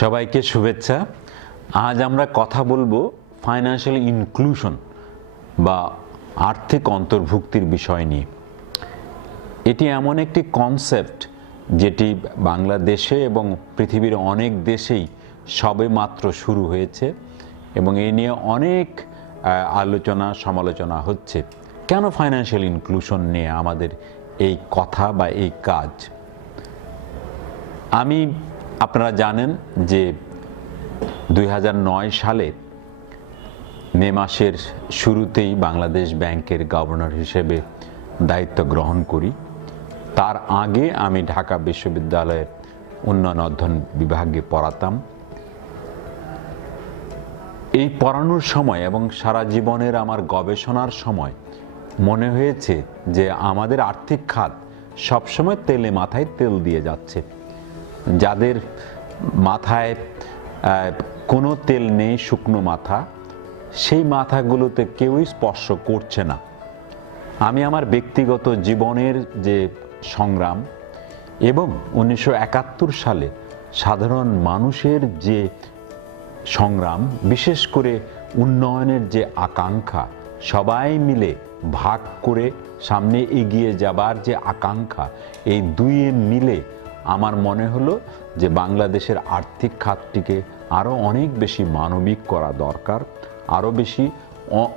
সবাইকে শুভেচ্ছা। আজ আমরা কথা বলব ফাইন্যান্সিয়াল ইনক্লুশন বা আর্থিক অন্তর্ভুক্তির বিষয় নিয়ে। এটি এমন একটি কনসেপ্ট যেটি বাংলাদেশে এবং পৃথিবীর অনেক দেশেই সবে মাত্র শুরু হয়েছে এবং এ নিয়ে অনেক আলোচনা, সমালোচনা হচ্ছে। কেন ফাইন্যান্সিয়াল ইনক্লুশন নিয়ে আমাদের এই কথা বা এই কাজ? আমি আপনারা জানেন যে দুই হাজার নয় সালে মে মাসের শুরুতেই বাংলাদেশ ব্যাংকের গভর্নর হিসেবে দায়িত্ব গ্রহণ করি। তার আগে আমি ঢাকা বিশ্ববিদ্যালয়ের উন্নয়ন অধ্যয়ন বিভাগে পড়াতাম। এই পড়ানোর সময় এবং সারা জীবনের আমার গবেষণার সময় মনে হয়েছে যে আমাদের আর্থিক খাত সবসময় তেলে মাথায় তেল দিয়ে যাচ্ছে। যাদের মাথায় কোনো তেল নেই, শুকনো মাথা, সেই মাথাগুলোতে কেউই স্পর্শ করছে না। আমি আমার ব্যক্তিগত জীবনের যে সংগ্রাম এবং উনিশশো একাত্তর সালে সাধারণ মানুষের যে সংগ্রাম, বিশেষ করে উন্নয়নের যে আকাঙ্ক্ষা, সবাই মিলে ভাগ করে সামনে এগিয়ে যাবার যে আকাঙ্ক্ষা, এই দুইয়ে মিলে আমার মনে হলো যে বাংলাদেশের আর্থিক খাতটিকে আরও অনেক বেশি মানবিক করা দরকার আরও বেশি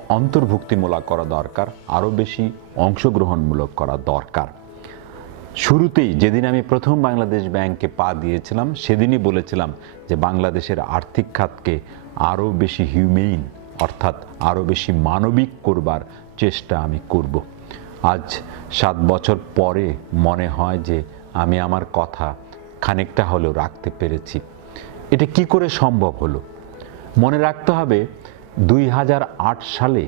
অন্তর্ভুক্তিমূলক করা দরকার আরও বেশি অংশগ্রহণমূলক করা দরকার। শুরুতেই যেদিন আমি প্রথম বাংলাদেশ ব্যাংকে পা দিয়েছিলাম, সেদিনই বলেছিলাম যে বাংলাদেশের আর্থিক খাতকে আরও বেশি হিউমেইন অর্থাৎ আরও বেশি মানবিক করবার চেষ্টা আমি করব। আজ সাত বছর পরে মনে হয় যে আমি আমার কথা খানিকটা হলেও রাখতে পেরেছি। এটা কি করে সম্ভব হলো? মনে রাখতে হবে, দুই হাজার আট সালে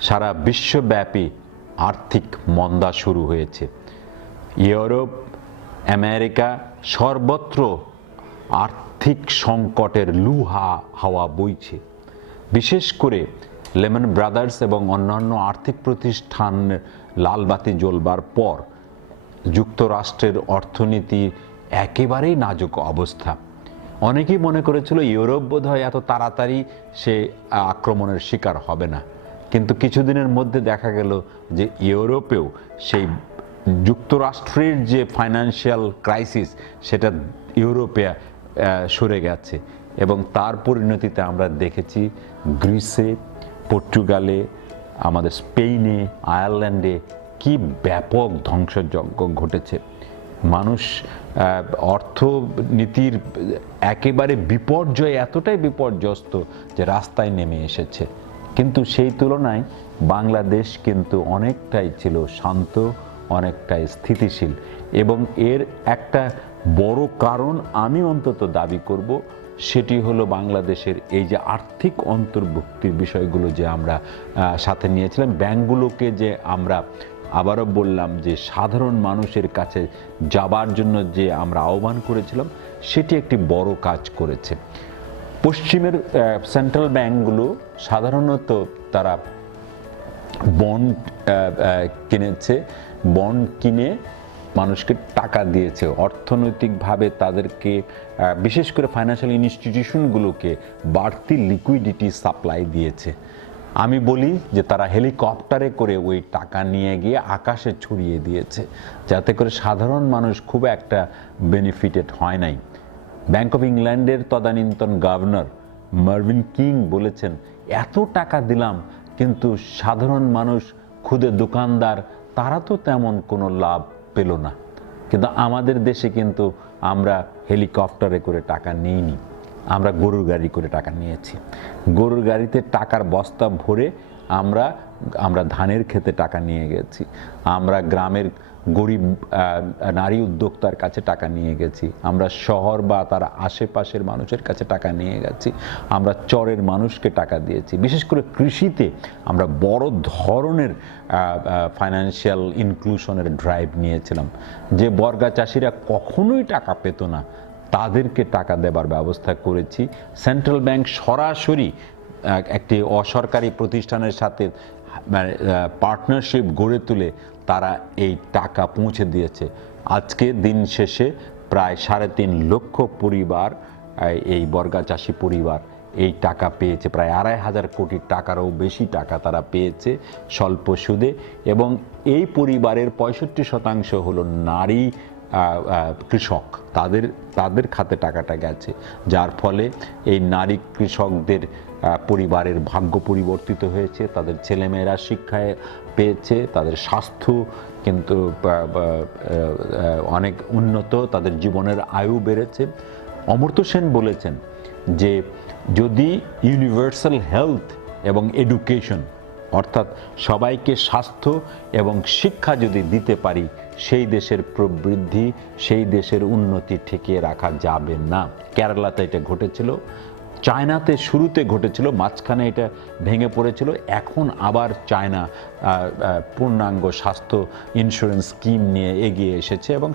সারা বিশ্বব্যাপী আর্থিক মন্দা শুরু হয়েছে। ইউরোপ, আমেরিকা সর্বত্র আর্থিক সংকটের লুহা হাওয়া বইছে। বিশেষ করে লেমন ব্রাদার্স এবং অন্যান্য আর্থিক প্রতিষ্ঠান লালবাতি জ্বলবার পর যুক্তরাষ্ট্রের অর্থনীতি একেবারেই নাজুক অবস্থা। অনেকেই মনে করেছিল ইউরোপ বোধহয় এত তাড়াতাড়ি সে আক্রমণের শিকার হবে না। কিন্তু কিছুদিনের মধ্যে দেখা গেল যে ইউরোপেও সেই যুক্তরাষ্ট্রের যে ফাইন্যান্সিয়াল ক্রাইসিস, সেটা ইউরোপে সরে গেছে এবং তার পরিণতিতে আমরা দেখেছি গ্রিসে পর্তুগালে, আমাদের স্পেনে আয়ারল্যান্ডে কি ব্যাপক ধ্বংসযজ্ঞ ঘটেছে। মানুষ অর্থনীতির একেবারে বিপর্যয়, এতটাই বিপর্যস্ত যে রাস্তায় নেমে এসেছে। কিন্তু সেই তুলনায় বাংলাদেশ কিন্তু অনেকটাই ছিল শান্ত, অনেকটাই স্থিতিশীল এবং এর একটা বড় কারণ আমি অন্তত দাবি করব সেটি হলো বাংলাদেশের এই যে আর্থিক অন্তর্ভুক্তির বিষয়গুলো যে আমরা সাথে নিয়েছিলাম। ব্যাংকগুলোকে যে আমরা আবারও বললাম যে সাধারণ মানুষের কাছে যাবার জন্য যে আমরা আহ্বান করেছিলাম, সেটি একটি বড় কাজ করেছে। পশ্চিমের সেন্ট্রাল ব্যাংকগুলো সাধারণত তারা বন্ড কিনেছে। বন্ড কিনে মানুষকে টাকা দিয়েছে। অর্থনৈতিকভাবে তাদেরকে বিশেষ করে ফাইন্যান্সিয়াল ইনস্টিটিউশনগুলোকে বাড়তি লিকুইডিটি সাপ্লাই দিয়েছে। আমি বলি যে তারা হেলিকপ্টারে করে ওই টাকা নিয়ে গিয়ে আকাশে ছড়িয়ে দিয়েছে, যাতে করে সাধারণ মানুষ খুব একটা বেনিফিটেড হয় নাই। ব্যাংক অফ ইংল্যান্ডের তদানীন্তন গভর্নর মার্ভিন কিং বলেছেন, এত টাকা দিলাম, কিন্তু সাধারণ মানুষ, খুদে দোকানদার, তারা তো তেমন কোনো লাভ পেল না। কিন্তু আমাদের দেশে কিন্তু আমরা হেলিকপ্টারে করে টাকা নিইনি। আমরা গরুর গাড়ি করে টাকা নিয়েছি। গরুর গাড়িতে টাকার বস্তা ভরে আমরা আমরা ধানের খেতে টাকা নিয়ে গেছি। আমরা গ্রামের গরিব নারী উদ্যোক্তার কাছে টাকা নিয়ে গেছি। আমরা শহর বা তার আশেপাশের মানুষের কাছে টাকা নিয়ে গেছি। আমরা চরের মানুষকে টাকা দিয়েছি। বিশেষ করে কৃষিতে আমরা বড় ধরনের ফাইন্যান্সিয়াল ইনক্লুশনের ড্রাইভ নিয়েছিলাম। যে বর্গা চাষিরা কখনোই টাকা পেত না, তাদেরকে টাকা দেবার ব্যবস্থা করেছি। সেন্ট্রাল ব্যাংক সরাসরি একটি অসরকারি প্রতিষ্ঠানের সাথে পার্টনারশিপ গড়ে তুলে তারা এই টাকা পৌঁছে দিয়েছে। আজকে দিন শেষে প্রায় সাড়ে তিন লক্ষ পরিবার, এই বর্গা চাষি পরিবার এই টাকা পেয়েছে। প্রায় আড়াই হাজার কোটি টাকারও বেশি টাকা তারা পেয়েছে স্বল্প সুদে এবং এই পরিবারের পঁয়ষট্টি শতাংশ হলো নারী কৃষক। তাদের তাদের খাতে টাকাটা গেছে। যার ফলে এই নারী কৃষকদের পরিবারের ভাগ্য পরিবর্তিত হয়েছে, তাদের ছেলেমেয়েরা শিক্ষায় পেয়েছে, তাদের স্বাস্থ্য কিন্তু অনেক উন্নত, তাদের জীবনের আয়ু বেড়েছে। অমর্ত্য সেন বলেছেন যে যদি ইউনিভার্সাল হেলথ এবং এডুকেশন অর্থাৎ সবাইকে স্বাস্থ্য এবং শিক্ষা যদি দিতে পারি, সেই দেশের প্রবৃদ্ধি, সেই দেশের উন্নতি ঠেকিয়ে রাখা যাবে না। কেরালাতে এটা ঘটেছিল। চায়নাতে শুরুতে ঘটেছিল, মাঝখানে এটা ভেঙে পড়েছিল, এখন আবার চায়না পূর্ণাঙ্গ স্বাস্থ্য ইন্স্যুরেন্স স্কিম নিয়ে এগিয়ে এসেছে এবং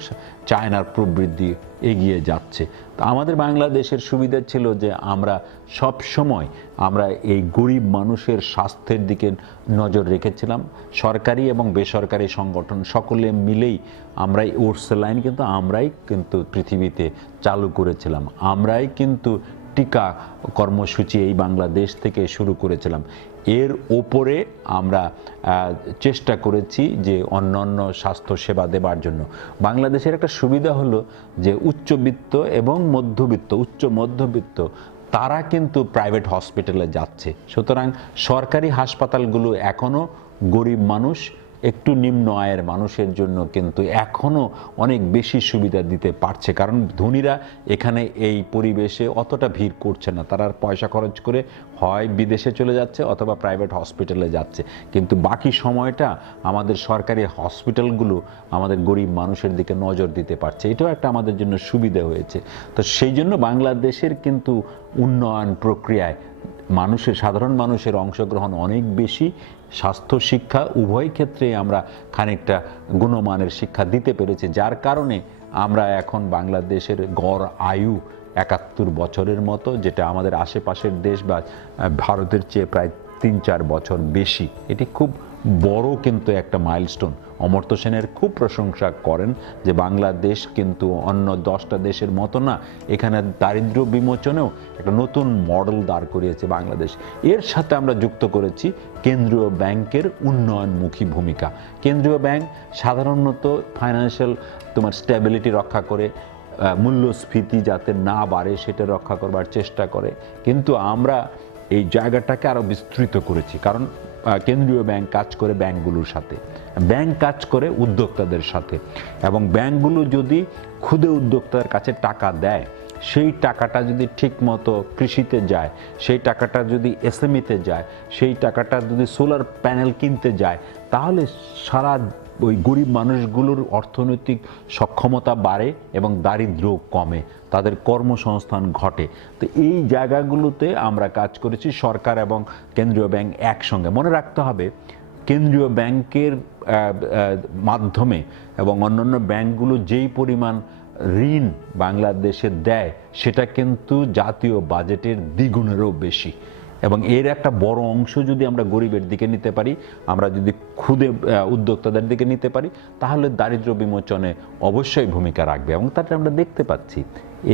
চায়নার প্রবৃদ্ধি এগিয়ে যাচ্ছে। তো আমাদের বাংলাদেশের সুবিধা ছিল যে আমরা সব সময় আমরা এই গরিব মানুষের স্বাস্থ্যের দিকে নজর রেখেছিলাম। সরকারি এবং বেসরকারি সংগঠন সকলে মিলেই আমরাই ওরসেলাইন কিন্তু আমরাই কিন্তু পৃথিবীতে চালু করেছিলাম। আমরাই কিন্তু টিকা কর্মসূচি এই বাংলাদেশ থেকে শুরু করেছিলাম। এর ওপরে আমরা চেষ্টা করেছি যে অন্য অন্য সেবা দেবার জন্য। বাংলাদেশের একটা সুবিধা হলো যে উচ্চবিত্ত এবং মধ্যবিত্ত, উচ্চ মধ্যবিত্ত, তারা কিন্তু প্রাইভেট হসপিটালে যাচ্ছে। সুতরাং সরকারি হাসপাতালগুলো এখনও গরিব মানুষ একটু নিম্ন আয়ের মানুষের জন্য কিন্তু এখনও অনেক বেশি সুবিধা দিতে পারছে। কারণ ধনীরা এখানে এই পরিবেশে অতটা ভিড় করছে না। তারা পয়সা খরচ করে হয় বিদেশে চলে যাচ্ছে অথবা প্রাইভেট হসপিটালে যাচ্ছে। কিন্তু বাকি সময়টা আমাদের সরকারি হসপিটালগুলো আমাদের গরিব মানুষের দিকে নজর দিতে পারছে। এটাও একটা আমাদের জন্য সুবিধা হয়েছে। তো সেই জন্য বাংলাদেশের কিন্তু উন্নয়ন প্রক্রিয়ায় মানুষের, সাধারণ মানুষের অংশগ্রহণ অনেক বেশি। স্বাস্থ্য, শিক্ষা, উভয় ক্ষেত্রে আমরা খানিকটা গুণমানের শিক্ষা দিতে পেরেছি, যার কারণে আমরা এখন বাংলাদেশের গড় আয়ু একাত্তর বছরের মতো, যেটা আমাদের আশেপাশের দেশ বা ভারতের চেয়ে প্রায় তিন চার বছর বেশি। এটি খুব বড় কিন্তু একটা মাইলস্টোন অমর্ত্য সেনের খুব প্রশংসা করেন যে বাংলাদেশ কিন্তু অন্য দশটা দেশের মতো না, এখানে দারিদ্র বিমোচনেও একটা নতুন মডেল দাঁড় করিয়েছে বাংলাদেশ। এর সাথে আমরা যুক্ত করেছি কেন্দ্রীয় ব্যাংকের উন্নয়নমুখী ভূমিকা। কেন্দ্রীয় ব্যাংক সাধারণত ফাইন্যান্সিয়াল তোমার স্ট্যাবিলিটি রক্ষা করে মূল্যস্ফীতি যাতে না বাড়ে সেটা রক্ষা করবার চেষ্টা করে। কিন্তু আমরা এই জায়গাটাকে আরও বিস্তৃত করেছি। কারণ কেন্দ্রীয় ব্যাংক কাজ করে ব্যাংকগুলোর সাথে। ব্যাংক কাজ করে উদ্যোক্তাদের সাথে। এবং ব্যাংকগুলো যদি ক্ষুদে উদ্যোক্তার কাছে টাকা দেয়, সেই টাকাটা যদি ঠিকমতো কৃষিতে যায়, সেই টাকাটা যদি এসএমইতে যায়, সেই টাকাটা যদি সোলার প্যানেল কিনতে যায়, তাহলে সারা ওই গরিব মানুষগুলোর অর্থনৈতিক সক্ষমতা বাড়ে এবং দারিদ্র্য কমে, তাদের কর্মসংস্থান ঘটে। তো এই জায়গাগুলোতে আমরা কাজ করেছি সরকার এবং কেন্দ্রীয় ব্যাংক একসঙ্গে। মনে রাখতে হবে, কেন্দ্রীয় ব্যাংকের মাধ্যমে এবং অন্যান্য ব্যাংকগুলো যেই পরিমাণ ঋণ বাংলাদেশে দেয়, সেটা কিন্তু জাতীয় বাজেটের দ্বিগুণেরও বেশি। এবং এর একটা বড় অংশ যদি আমরা গরিবের দিকে নিতে পারি, আমরা যদি ক্ষুদে উদ্যোক্তাদের দিকে নিতে পারি, তাহলে দারিদ্র বিমোচনে অবশ্যই ভূমিকা রাখবে এবং তাতে আমরা দেখতে পাচ্ছি।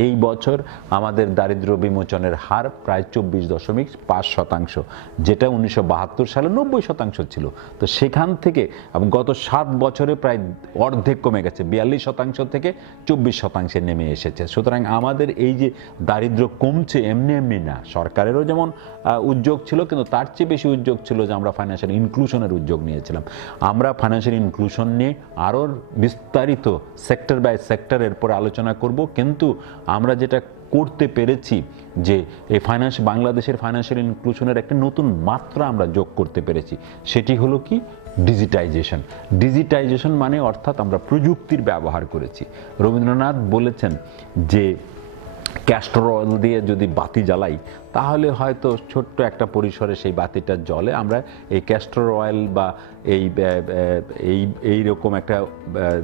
এই বছর আমাদের দারিদ্র বিমোচনের হার প্রায় চব্বিশ দশমিক পাঁচ শতাংশ, যেটা উনিশশো বাহাত্তর সালে নব্বই শতাংশ ছিল। তো সেখান থেকে গত সাত বছরে প্রায় অর্ধেক কমে গেছে, বিয়াল্লিশ শতাংশ থেকে চব্বিশ শতাংশে নেমে এসেছে। সুতরাং আমাদের এই যে দারিদ্র কমছে, এমনি এমনি না। সরকারেরও যেমন উদ্যোগ ছিল, কিন্তু তার চেয়ে বেশি উদ্যোগ ছিল যে আমরা ফাইন্যান্সিয়াল ইনক্লুশনের উদ্যোগ নিয়েছিলাম আমরা ফাইন্যান্সিয়াল ইনক্লুশন নিয়ে আরও বিস্তারিত সেক্টর বাই সেক্টরের পরে আলোচনা করব। কিন্তু আমরা যেটা করতে পেরেছি যে এই ফাইন্যান্স বাংলাদেশের ফাইন্যান্সিয়াল ইনক্লুশনের একটা নতুন মাত্রা আমরা যোগ করতে পেরেছি, সেটি হলো কি? ডিজিটাইজেশন ডিজিটাইজেশন মানে অর্থাৎ আমরা প্রযুক্তির ব্যবহার করেছি। রবীন্দ্রনাথ বলেছেন যে ক্যাস্টর অয়েল দিয়ে যদি বাতি জ্বালাই তাহলে হয়তো ছোট্ট একটা পরিসরে সেই বাতিটা জলে আমরা এই ক্যাস্টর অয়েল বা এই আহ, এই রকম একটা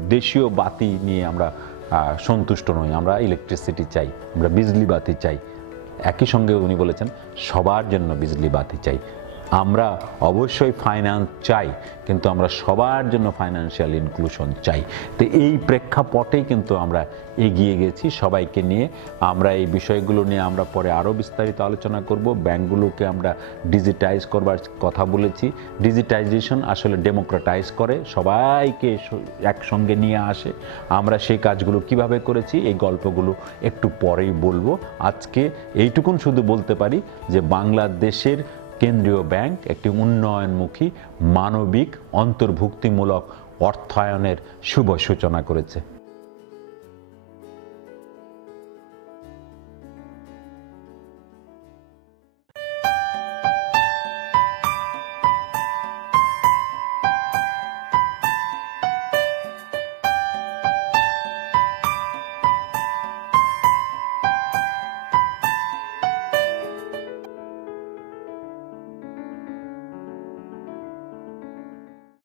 দেশীয় বাতি নিয়ে আমরা সন্তুষ্ট নই। আমরা ইলেকট্রিসিটি চাই আমরা বিজলি বাতি চাই। একই সঙ্গে উনি বলেছেন সবার জন্য বিজলি বাতি চাই। আমরা অবশ্যই ফাইন্যান্স চাই, কিন্তু আমরা সবার জন্য ফাইন্যান্সিয়াল ইনক্লুশন চাই। তো এই প্রেক্ষাপটেই কিন্তু আমরা এগিয়ে গেছি সবাইকে নিয়ে। আমরা এই বিষয়গুলো নিয়ে আমরা পরে আরও বিস্তারিত আলোচনা করব। ব্যাংকগুলোকে আমরা ডিজিটাইজ করবার কথা বলেছি। ডিজিটাইজেশন আসলে ডেমোক্রেটাইজ করে, সবাইকে একসঙ্গে নিয়ে আসে। আমরা সেই কাজগুলো কীভাবে করেছি এই গল্পগুলো একটু পরেই বলব। আজকে এইটুকুন শুধু বলতে পারি যে বাংলাদেশের কেন্দ্রীয় ব্যাংক একটি উন্নয়নমুখী মানবিক অন্তর্ভুক্তিমূলক অর্থায়নের শুভ সূচনা করেছে।